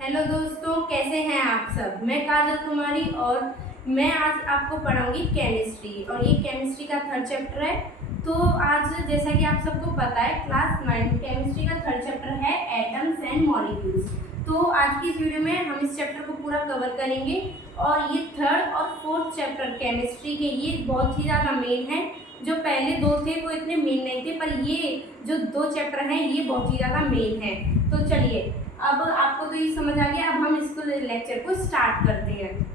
Hello दोस्तों, कैसे हैं आप सब। मैं काजल कुमारी और मैं आज आपको पढ़ाऊंगी केमिस्ट्री और ये केमिस्ट्री का थर्ड चैप्टर है। तो आज जैसा कि आप सबको पता है क्लास 9 केमिस्ट्री का थर्ड चैप्टर है एटम्स एंड मॉलिक्यूल्स। तो आज की इस वीडियो में हम इस चैप्टर को पूरा कवर करेंगे और ये थर्ड और फोर्थ चैप्टर केमिस्ट्री के ये बहुत ही ज़्यादा मेन है। जो पहले दो थे वो इतने मेन नहीं थे, पर ये जो दो चैप्टर हैं ये बहुत ही ज़्यादा मेन है। तो चलिए, अब आपको तो ये समझ आ गया। अब हम इसको लेक्चर को स्टार्ट करते हैं।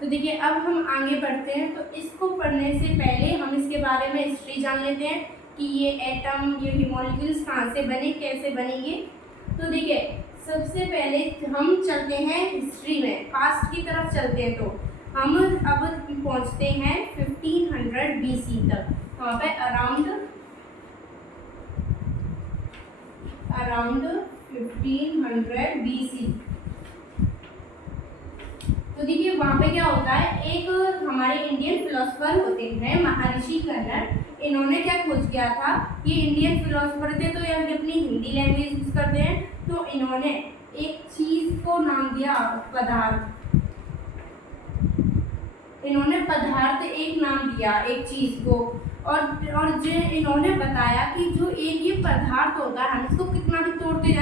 तो देखिए, अब हम आगे बढ़ते हैं। तो इसको पढ़ने से पहले हम इसके बारे में हिस्ट्री जान लेते हैं कि ये एटम, ये मॉलिक्यूल्स कहाँ से बने, कैसे बने ये। तो देखिए, सबसे पहले हम चलते हैं हिस्ट्री में, पास्ट की तरफ चलते हैं। तो हम अब पहुँचते हैं 1500 BC तक। वहाँ पे अराउंड 1500 BC। तो देखिए, वहाँ पे क्या होता है, एक हमारे इंडियन फिलोसफर होते हैं महर्षि कन्नड़। इन्होंने क्या खोज किया था, ये इंडियन फिलोसफर थे तो ये अपनी हिंदी लैंग्वेज यूज करते हैं। तो इन्होंने एक चीज को नाम दिया पदार्थ। इन्होंने पदार्थ एक नाम दिया एक चीज को, और जो इन्होंने बताया कि जो एक ये पदार्थ होता है, हम इसको कितना भी तोड़ते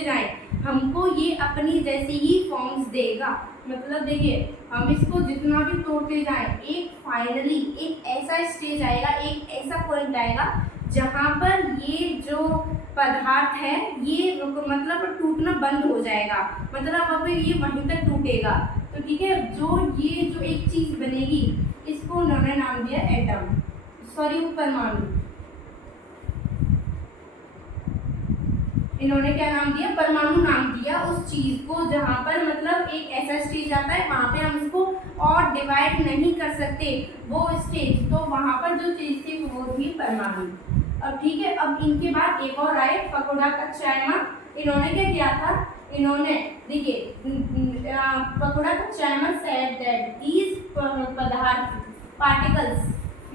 जाएं हमको ये अपनी जैसी ही फॉर्म्स देगा। मतलब देखिए, हम इसको जितना भी तोड़ते जाएं, एक फाइनली एक ऐसा स्टेज आएगा, एक ऐसा पॉइंट आएगा जहाँ पर ये जो पदार्थ है ये मतलब टूटना बंद हो जाएगा। मतलब अब ये वहीं तक टूटेगा। तो ठीक है, ये जो एक चीज बनेगी इसको उन्होंने नाम दिया एटम, सॉरी परमाणु। इन्होंने क्या नाम दिया, परमाणु नाम दिया उस चीज को जहां पर मतलब एक ऐसा स्टेज आता है वहां पे हम इसको और डिवाइड नहीं कर सकते वो स्टेज। तो वहां पर जो चीज थी वो थी परमाणु। अब ठीक है, अब इनके बाद एक और आए फकुडा-कात्यायन। इन्होंने क्या किया था, इन्होंने देखिए फकुडा-कात्यायन सेड दैट दीज पदार्थ पार्टिकल्स,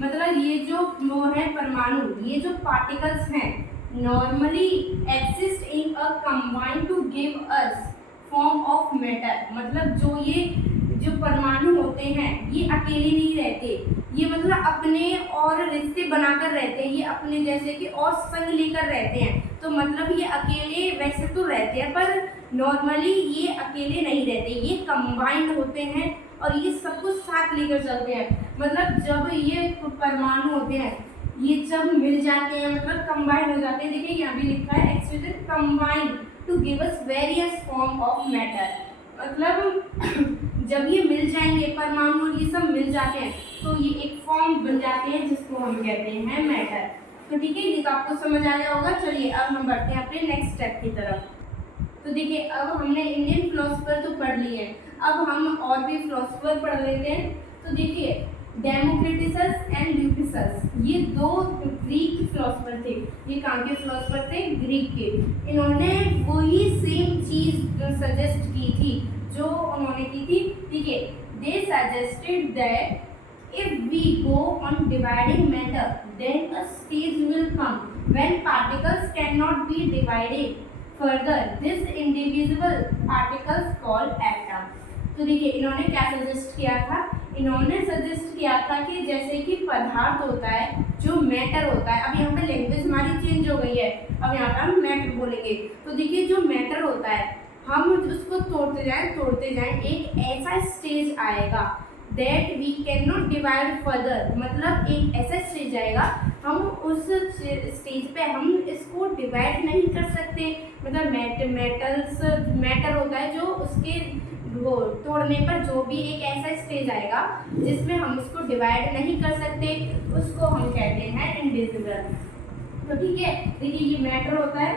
मतलब ये जो वो है परमाणु, ये जो पार्टिकल्स हैं normally exist in a combine to give us form of matter. मतलब जो परमाणु होते हैं ये अकेले नहीं रहते, ये मतलब अपने और रिश्ते बनाकर रहते हैं, ये अपने जैसे कि और संग लेकर रहते हैं। तो मतलब ये अकेले वैसे तो रहते हैं पर नॉर्मली ये अकेले नहीं रहते, ये कंबाइंड होते हैं और ये सब कुछ साथ लेकर चलते हैं। मतलब जब ये परमाणु होते हैं ये जब मिल जाते हैं मतलब कंबाइन हो जाते हैं। देखिए यहाँ भी लिखा है excused combine to give us various form of matter. मतलब जब ये मिल जाएंगे परमाणु और ये सब मिल जाते हैं तो ये एक फॉर्म बन जाते हैं जिसको हम कहते हैं मैटर। तो ठीक है, ये तो आपको समझ आ गया होगा। चलिए अब हम बढ़ते हैं अपने नेक्स्ट स्टेप की तरफ। तो देखिए, अब हमने इंडियन फिलोसफर तो पढ़ लिए हैं, अब हम और भी फिलोसफर पढ़ लेते हैं। तो देखिए, डेमोक्रिटस एंड ल्यूसियस, ये दो ग्रीक फिलोसफर थे। ये कहाँ के फिलोसफर थे, ग्रीक के। इन्होंने वही सेम चीज सजेस्ट की थी जो उन्होंने की थी। ठीक है, they suggested that if we go on dividing matter then a stage will come when particles can not be divided further, this individual particles called atom. तो देखिए, इन्होंने क्या सजेस्ट किया था, इन्होंने सजेस्ट किया था कि जैसे कि पदार्थ होता है, जो मैटर होता है, अब यहाँ पे लैंग्वेज हमारी चेंज हो गई है, अब यहाँ पे हम मैटर बोलेंगे। तो देखिए, जो मैटर होता है हम उसको तोड़ते जाएं एक ऐसा स्टेज आएगा that we can not divide further. मतलब एक ऐसा स्टेज आएगा हम उस स्टेज पे हम इसको डिवाइड नहीं कर सकते। मतलब मैटर होता है जो उसके वो तोड़ने पर जो भी एक ऐसा स्टेज आएगा जिसमें हम उसको डिवाइड नहीं कर सकते उसको हम कहते हैं इंडिविजुअल। तो ठीक है, देखिए ये मैटर होता है,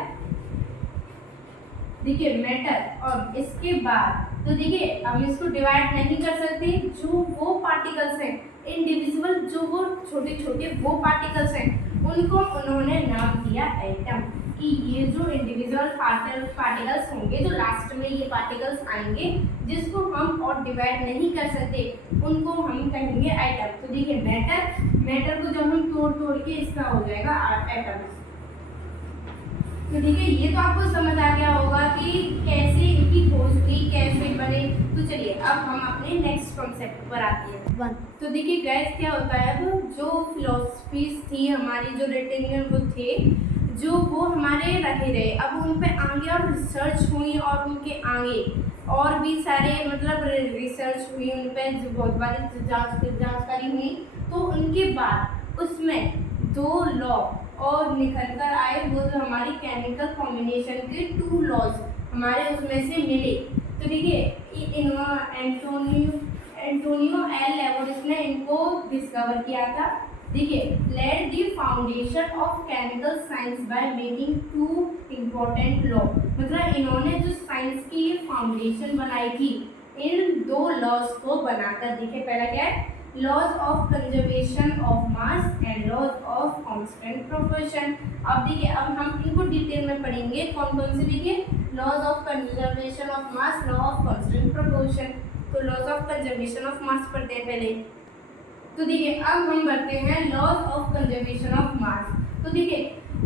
देखिए मैटर, और इसके बाद तो देखिए हम इसको डिवाइड नहीं कर सकते। जो वो पार्टिकल्स हैं इंडिविजुअल, जो वो छोटे छोटे वो पार्टिकल्स हैं उनको उन्होंने नाम दिया एटम। कि ये जो इंडिविजुअल पार्टिकल्स होंगे, जो लास्ट में ये पार्टिकल्स आएंगे जिसको हम और डिवाइड नहीं कर सकते उनको हम कहेंगे एटम। तो देखिए मैटर को जब हम तोड़ के इसका हो जाएगा एटम। तो ठीक है, ये तो आपको समझ आ गया होगा कि कैसे इनकी खोज हुई, कैसे बने। तो चलिए अब हम अपने नेक्स्ट कॉन्सेप्ट पर आते हैं। तो देखिए गैस क्या होता है, अब जो फिलोसफीज थी हमारी, जो रिटेनियर वो थे, जो वो हमारे रहे रहे, अब उन पे आगे और रिसर्च हुई और उनके आगे और भी सारे मतलब रिसर्च हुई उन पे, जो बहुत बारी जानकारी हुई। तो उनके बाद उसमें 2 लॉ और निकल कर आए, वो जो हमारी केमिकल कॉम्बिनेशन के 2 लॉज हमारे उसमें से मिले। तो देखिए एंटोनियो एल लेबोरिस ने इनको डिस्कवर किया था। देखिए, let the foundation of chemical science by making 2 important law, मतलब इन्होंने जो साइंस की ये फाउंडेशन बनाई थी इन 2 लॉज को बनाकर। देखिए पहला क्या है, laws of conservation of mass and laws of constant proportion. अब देखिए, अब हम इनको डिटेल में पढ़ेंगे कौन कौन से। देखिए, laws of conservation of mass, law of constant proportion. तो laws of conservation of mass पढ़ते हैं पहले। तो देखिए अब हम बढ़ते हैं laws of conservation of mass. तो देखिए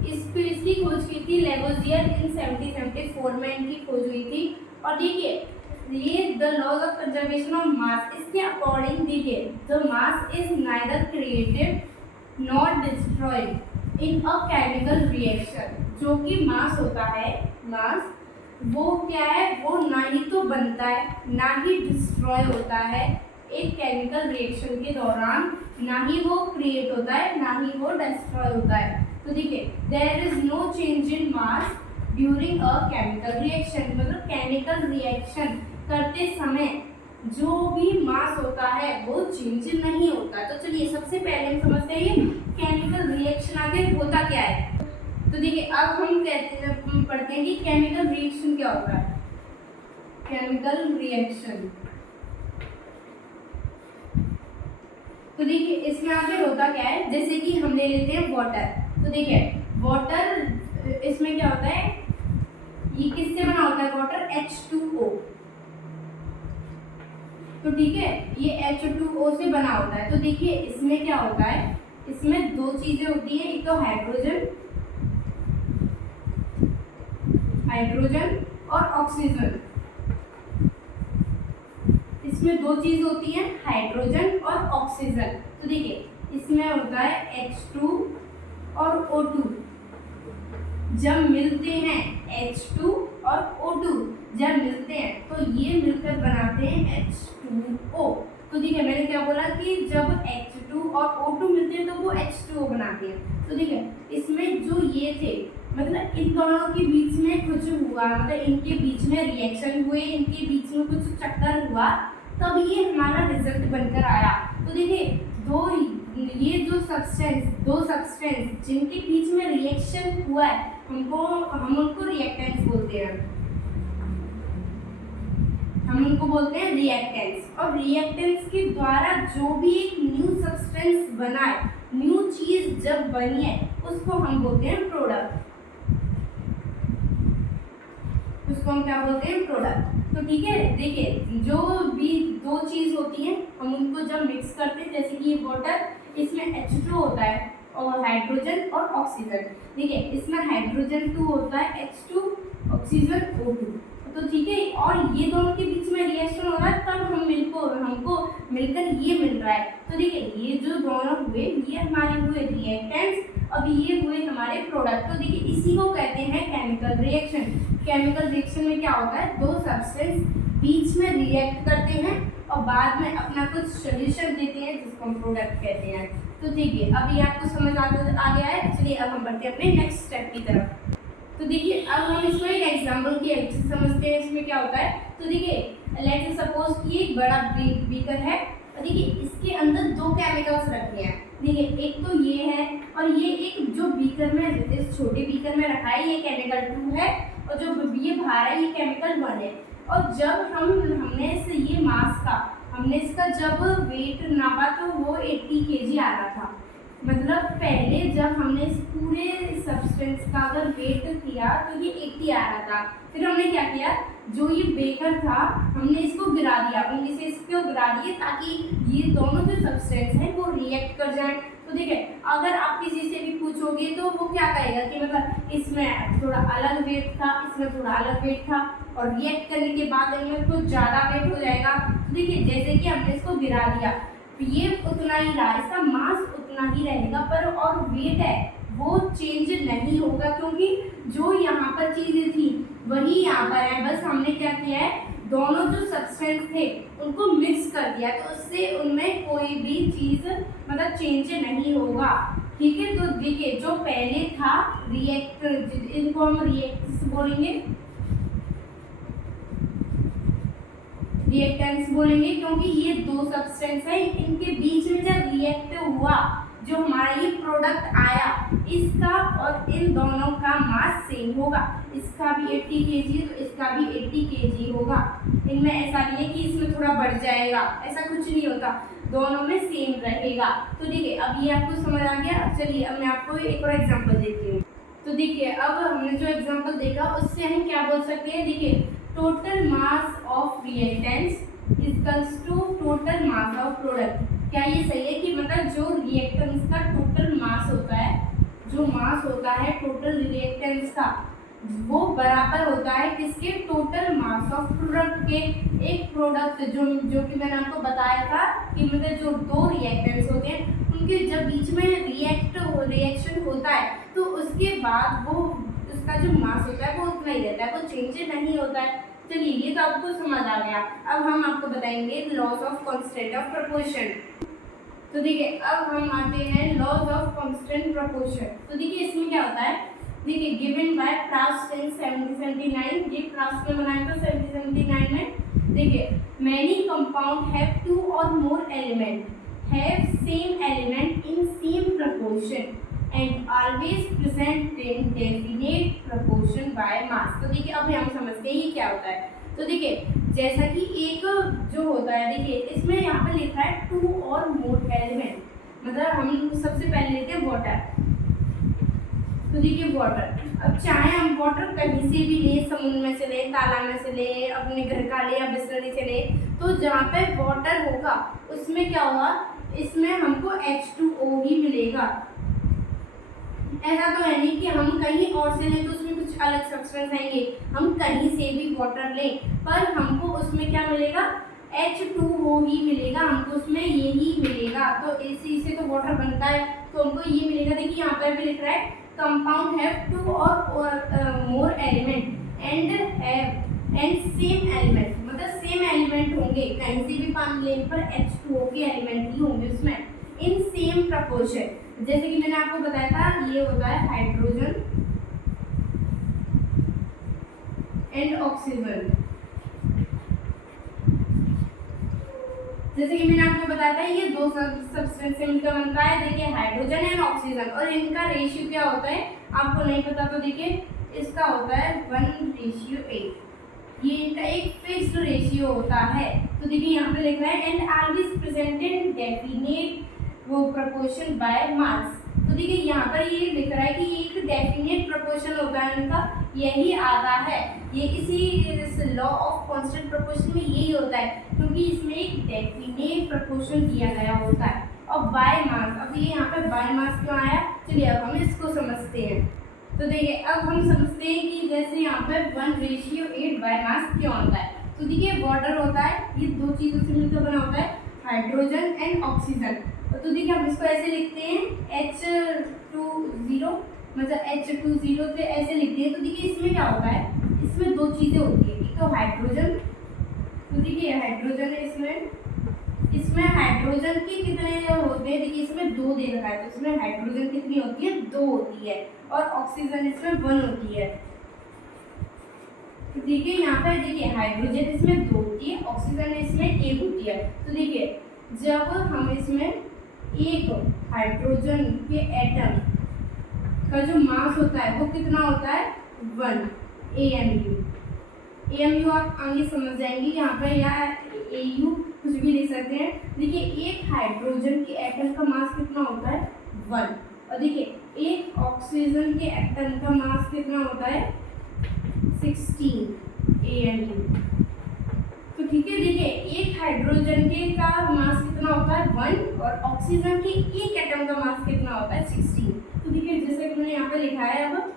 इसकी खोज की थी लेवोजियर इन 1774 में, इनकी खोज हुई थी। और देखिए ये the laws of conservation of mass, इसके अकॉर्डिंग देखिए the mass is neither created not destroyed in a chemical reaction. जो कि मास होता है, मास वो क्या है, वो ना ही तो बनता है ना ही डिस्ट्रॉय होता है एक केमिकल रिएक्शन के दौरान, ना ही वो क्रिएट होता है ना ही वो डिस्ट्रॉय होता है। तो देखिए there is no change in mass during a chemical reaction, मतलब केमिकल रिएक्शन करते समय जो भी मास होता है वो चेंज नहीं होता। तो चलिए सबसे पहले हम समझते हैं केमिकल रिएक्शन आगे होता क्या है। तो देखिए अब हम पढ़ते हैं कि केमिकल रिएक्शन क्या होता है। केमिकल रिएक्शन, तो देखिए इसमें आगे होता क्या है, जैसे कि हम ले लेते हैं वाटर। तो देखिए वाटर इसमें क्या होता है, ये किससे बना होता है वाटर, H2O। तो ठीक है, ये H2O से बना होता है। तो देखिए इसमें क्या होता है, इसमें 2 चीजें होती हैं, एक तो हाइड्रोजन और ऑक्सीजन। इसमें 2 चीज होती हैं, हाइड्रोजन और ऑक्सीजन। तो देखिए इसमें होता है H2 और O2 जब मिलते हैं, H2 और O2 जब मिलते हैं तो ये मिलकर बनाते हैं H2O। तो देखिए मैंने क्या बोला कि जब H2 और O2 मिलते हैं तो वो H2O बनाते हैं। तो देखिए इसमें जो ये थे, मतलब इन दोनों के बीच में कुछ हुआ, मतलब इनके बीच में रिएक्शन हुए, इनके बीच में कुछ चक्कर हुआ, तब ये हमारा रिजल्ट बनकर आया। तो देखिए ये दो सब्सटेंस जिनके बीच में रिएक्शन हुआ है, हम उनको रिएक्टेंस बोलते हैं, हम उनको बोलते हैं रिएक्टेंस। और रिएक्टेंस के द्वारा जो भी एक न्यू सब्सटेंस बना है, न्यू चीज जब बनी है, उसको हम बोलते हैं प्रोडक्ट। उसको हम क्या बोलते हैं, प्रोडक्ट। तो ठीक है, देखिए जो भी 2 चीज होती हैं हम उनको जब मिक्स करते हैं, जैसे कि ये वाटर, इसमें H2 होता है और हाइड्रोजन और ऑक्सीजन। देखिए इसमें हाइड्रोजन 2 होता है H2, ऑक्सीजन O2। तो ठीक है, और ये दोनों के बीच में रिएक्शन हो रहा है, तब हमको मिलकर ये मिल रहा है। तो देखिए ये जो दोनों हुए, ये हमारे हुए रिएक्टेंट्स, अब ये हुए हमारे प्रोडक्ट। तो देखिए इसी को कहते हैं केमिकल रिएक्शन। केमिकल रिएक्शन में क्या होता है, 2 सब्सटेंस बीच में रिएक्ट करते हैं और बाद में अपना कुछ सॉल्यूशन देते हैं जिसको हम प्रोडक्ट कहते हैं। तो ठीक है, अब ये आपको समझ आ गया है। चलिए अब हम बढ़ते हैं अपने नेक्स्ट स्टेप की तरफ। तो देखिए अब हम इसमें एक एग्जाम्पल की हेल्प से समझते हैं इसमें क्या होता है। तो देखिए लेट्स सपोज कि एक बड़ा बीकर है और देखिए इसके अंदर 2 केमिकल्स रखे हैं। देखिए एक तो ये है और ये एक जो बीकर में, इस छोटे बीकर में रखा है, ये केमिकल 2 है और जो ये बाहर है ये केमिकल 1 है। और जब हमने इसका जब वेट नापा तो वो 80 kg आ रहा था। मतलब पहले जब हमने इस पूरे सब्सटेंस का अगर वेट किया तो ये 80 आ रहा था। फिर हमने क्या किया, जो ये बेकर था हमने इसको गिरा दिया, उंगली से इसको गिरा दिए ताकि ये दोनों जो सब्सटेंस हैं वो रिएक्ट कर जाएं। तो तो देखिए अगर आप किसी से भी पूछोगे तो वो क्या कहेगा कि मतलब इसमें थोड़ा अलग वेट था, इसमें थोड़ा अलग वेट था, और रिएक्ट करने के बाद इनमें कुछ ज़्यादा वेट हो जाएगा। तो देखिए जैसे कि हमने इसको गिरा दिया तो ये उतना ही रहा, इसका मास उतना ही रहेगा, पर और वेट है वो चेंज नहीं होगा, क्योंकि जो यहाँ पर चीज़ें थी वही यहाँ पर है, बस हमने क्या किया है दोनों जो सब्सटेंस थे उनको मिक्स कर दिया, तो उससे उनमें कोई भी चीज़ मतलब चेंज नहीं होगा। ठीक है, तो देखिए जो पहले था रिएक्ट, इनको हम रिएक्टेंस बोलेंगे, रिएक्टेंस बोलेंगे, क्योंकि ये दो सब्सटेंस है, इनके बीच में जब रिएक्ट हुआ जो हमारा ये प्रोडक्ट आया, इसका और इन दोनों का मास सेम होगा, इसका भी 80 kg है तो इसका भी 80 kg होगा। इनमें ऐसा नहीं है कि इसमें थोड़ा बढ़ जाएगा, ऐसा कुछ नहीं होता, दोनों में सेम रहेगा। तो देखिए अब ये आपको समझ आ गया। अब चलिए अब मैं आपको एक और एग्जांपल देती हूँ। तो देखिए अब हमने जो एग्जांपल देखा उससे हम क्या बोल सकते हैं, देखिए total mass of reactants equals to total mass of product. क्या ये सही है कि मतलब जो रिएक्टेंट्स का टोटल मास होता है, जो मास होता है टोटल रिएक्टेंट्स का, वो बराबर होता है किसके, टोटल मास ऑफ प्रोडक्ट के। एक प्रोडक्ट जो कि मैंने आपको बताया था कि मतलब जो दो रिएक्टेंट्स होते हैं उनके जब बीच में रिएक्शन होता है तो उसके बाद वो उसका जो मास होता है वो उतना ही रहता है, वो चेंज नहीं होता है। चलिए ये तो आपको समझ आ गया। अब हम आपको बताएंगे laws of constant of proportion. तो देखिए अब हम आते हैं लॉज ऑफ कांस्टेंट प्रोपोर्शन। तो देखिए इसमें क्या होता है, देखिए गिवन बाय प्राउस्ट इन 1779, ये प्राउस्ट ने बनाया था 1779 में। देखिए मैनी कंपाउंड हैव टू और मोर element have same element in same proportion and always present in definite proportion by mass। तो देखिए अब हम समझते हैं ये क्या होता है। तो देखिए जैसा कि एक जो होता है, देखिए इसमें यहाँ पर लिखा है टू और मोर एलिमेंट, मतलब हम सबसे पहले लेते हैं वाटर। तो देखिए वाटर, अब चाहे हम वाटर कहीं से भी ले, समुद्र में से ले, तालाब में से ले, अपने घर का ले या बिस्लरी से ले, तो जहाँ पे वाटर होगा उसमें क्या होगा, इसमें हमको H2O ही मिलेगा। ऐसा तो है नहीं कि हम कहीं और से लें तो उसमें कुछ अलग सब्सटेंस आएंगे, हम कहीं से भी वाटर लें पर हमको उसमें क्या मिलेगा, H2O ही मिलेगा, हमको उसमें यही मिलेगा। तो इसी से तो वाटर बनता है, तो हमको ये मिलेगा। देखिए यहाँ पर भी लिख रहा है कंपाउंड हैव टू और मोर एलिमेंट एंड सेम एलिमेंट, मतलब सेम एलिमेंट होंगे, कहीं से भी पानी लेने पर H2O के एलिमेंट ही होंगे उसमें इन सेम प्रोपोर्शन। जैसे कि मैंने आपको बताया था ये होता है हाइड्रोजन एंड ऑक्सीजन। जैसे कि मैंने आपको बताया था ये दो सब्सटेंस से मिलकर बनता है, देखिए हाइड्रोजन एंड ऑक्सीजन, और इनका रेशियो क्या होता है आपको नहीं पता, तो देखिए इसका होता है 1:8, ये इनका एक फिक्स्ड रेशियो होता है। तो देखिए यहाँ पे लिख रहा है एंड ऑलवेज प्रेजेंटेड डेफिनेट वो प्रोपोर्शन बाय मास। तो देखिए यहाँ पर ये लिख रहा है कि एक डेफिनेट प्रोपोर्शन होता है इनका, यही आता है, ये इसी लॉ ऑफ कांस्टेंट प्रोपोर्शन में यही होता है, क्योंकि इसमें एक डेफिनेट प्रोपोर्शन दिया गया होता है। और बाय मास, अब ये यहाँ पे बाय मास क्यों आया, चलिए अब हम इसको समझते हैं। तो देखिए अब हम समझते हैं कि जैसे यहाँ पे 1:8 बाय मास क्यों होता है। तो देखिए वाटर होता है, ये दो चीज़ों से मिलकर बना होता है, हाइड्रोजन एंड ऑक्सीजन। तो देखिए हम इसको ऐसे लिखते हैं H20, मतलब H20 से ऐसे लिखते हैं। तो देखिए इसमें क्या होता है, इसमें दो चीज़ें होती है, एक तो हाइड्रोजन, तो देखिए हाइड्रोजन है इसमें हाइड्रोजन के कितने होते हैं, देखिए इसमें 2 दे रखा है, तो इसमें हाइड्रोजन कितनी होती है, 2 होती है, और ऑक्सीजन इसमें 1 होती है। तो देखिए यहाँ पर देखिए हाइड्रोजन इसमें 2 होती है, ऑक्सीजन इसमें 1 होती है। तो देखिए जब हम इसमें एक हाइड्रोजन के एटम का जो मास होता है वो कितना होता है, 1 AMU आप आगे समझ जाएंगे, यहाँ पर या AU कुछ भी लिख सकते हैं। देखिए एक हाइड्रोजन के एटम का मास कितना होता है, 1, और देखिए एक ऑक्सीजन के एटम का मास कितना होता है, 16 AMU। तो ठीक है, देखिए एक हाइड्रोजन के का मास कितना होता है 1 और ऑक्सीजन के एक एटम का मास कितना होता है 16। तो देखिए जैसे कि मैंने यहाँ पे लिखा है अब,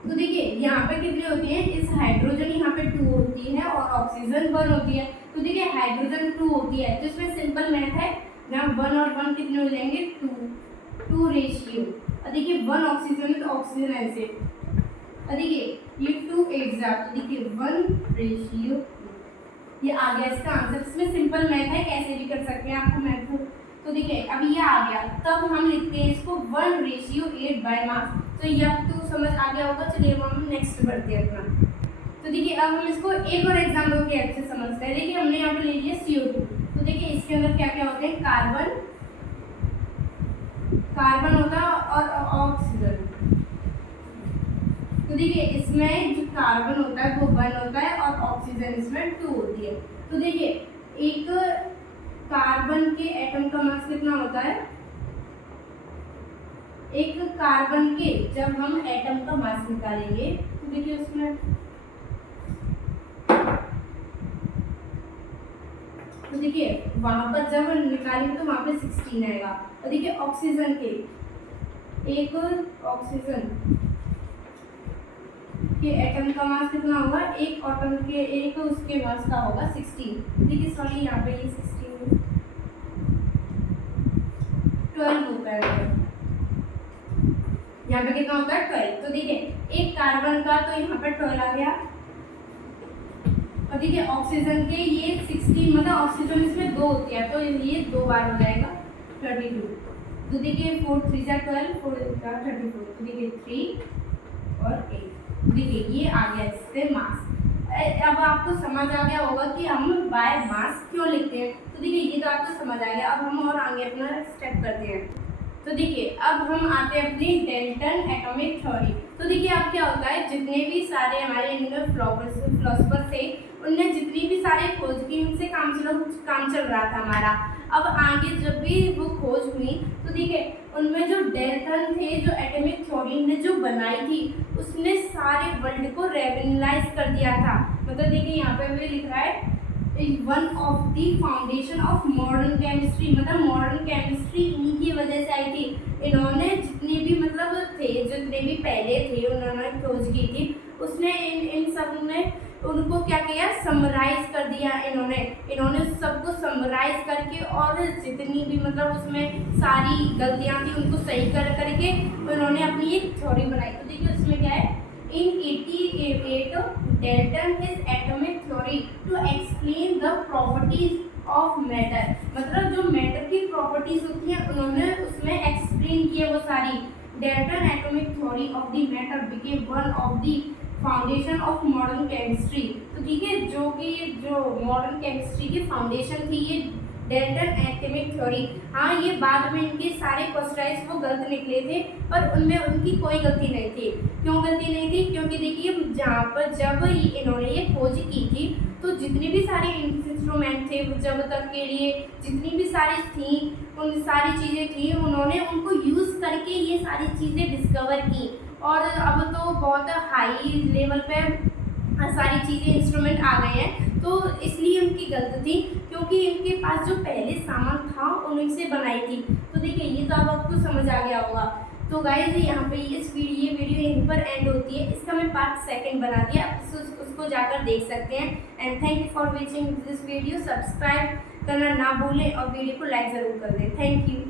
तो देखिए यहाँ पे कितनी होती है, इस हाइड्रोजन यहाँ पे 2 होती है और ऑक्सीजन 1 होती है। तो देखिए हाइड्रोजन 2 होती है तो इसमें सिंपल मैथ है, यहाँ 1 और 1 कितने हो जाएंगे 2 रेशियो। और देखिए 1 ऑक्सीजन है तो ऑक्सीजन ऐसे, और देखिए ये 2 एग्जैक्ट, तो देखिए 1 रेशियो, ये आ गया इसका आंसर। इसमें सिंपल मैथ है, कैसे भी कर सकते हैं आपको मैथ। तो देखिए अब ये आ गया, तब हम लिखते हैं इसको 1:8 बाय मास। तो ये अब तो समझ आ गया होगा। चलिए हम नेक्स्ट बढ़ते हैं अपना। तो देखिए अब हम इसको एक और एग्जाम्पल के हेल्प से समझते हैं। देखिए हमने यहाँ पे ले लिया CO2। तो देखिए इसके अंदर क्या क्या होते हैं, कार्बन होता है और ऑक्सीजन। तो देखिए इसमें जो कार्बन होता है वो 1 होता है और ऑक्सीजन इसमें 2 होती है। तो देखिए एक कार्बन के एटम का मास कितना होता है, एक कार्बन के जब हम एटम का मास निकालेंगे तो देखिए उसमें, तो देखिए वहां पर जब निकालेंगे तो वहां पे 16 आएगा। और देखिए ऑक्सीजन के, एक ऑक्सीजन के एटम का मास कितना होगा, एक एटम के एक उसके मास का होगा 16। देखिए सॉरी यहाँ पे ये 16 12 होता है, यहाँ पे कितना होता है 12। तो देखिए एक कार्बन का तो यहाँ पे 12 आ गया, और देखिए ऑक्सीजन के ये 16, मतलब ऑक्सीजन इसमें 2 होती है तो ये 2 बार हो जाएगा 32। तो देखिए 4 3 जा 12, 4 जा 34। तो देखिए 3 और 8। देखिए ये आ गया इससे मास। अब आपको समझ आ गया होगा कि हम बाय मास क्यों लिखते हैं। तो देखिए ये तो आपको समझ आ गया। अब हम और आगे अपना स्टेप करते हैं। तो देखिए अब हम आते हैं अपनी डेल्टन एटॉमिक थ्योरी। तो देखिए अब क्या होता है, जितने भी सारे हमारे इंडियन फिलोसोफर थे उनने जितनी भी सारे खोज की, उनसे काम चल रहा था हमारा। अब आगे जब भी वो खोज हुई तो देखिए उनमें जो डेल्टन थे, जो एटॉमिक थ्योरी ने जो बनाई थी, उसने सारे वर्ल्ड को रेवोल्यूशनाइज कर दिया था। मतलब देखिए यहाँ पे भी लिखा है one of the foundation of modern chemistry, मतलब मॉडर्न केमिस्ट्री इन्हीं की वजह से आई थी। इन्होंने जितने भी मतलब थे, जितने भी पहले थे उन्होंने खोज की थी, उसने इन सब ने उनको क्या किया, समराइज कर दिया। इन्होंने सबको समराइज करके और जितनी भी मतलब उसमें सारी गलतियां थी उनको सही करके उन्होंने अपनी एक थ्योरी बनाई। तो देखिए उसमें क्या है, In 1888, Dalton his atomic theory to explain the properties of matter, मतलब जो मैटर की प्रॉपर्टीज होती हैं उन्होंने उसमें एक्सप्लेन किया वो सारी। Dalton atomic theory of the matter became one of the foundation of modern chemistry. तो ठीक है, जो मॉडर्न केमिस्ट्री की फाउंडेशन थी ये डेल्टन एटॉमिक थ्योरी। हाँ ये बाद में इनके सारे पोस्टराइज वो गलत निकले थे, पर उनमें उनकी कोई गलती नहीं थी। क्यों गलती नहीं थी, क्योंकि देखिए जहाँ पर जब इन्होंने ये खोज की थी तो जितने भी सारे इंस्ट्रूमेंट थे जब तक के लिए, जितनी भी सारी थी, उन सारी चीज़ें थी, उन्होंने उनको यूज़ करके ये सारी चीज़ें डिस्कवर की। और अब तो बहुत हाई लेवल पे सारी चीज़ें इंस्ट्रूमेंट आ गए हैं, तो इसलिए उनकी गलती थी, क्योंकि इनके पास जो पहले सामान था उन्हीं से बनाई थी। तो देखिए ये तो अब आपको समझ आ गया होगा। तो गाइस यहाँ पे ये वीडियो यहीं पर एंड होती है। इसका मैं पार्ट 2 बना दिया, उसको जाकर देख सकते हैं। And thank you for watching this video. Subscribe करना ना भूलें और वीडियो को लाइक ज़रूर कर दें। Thank you.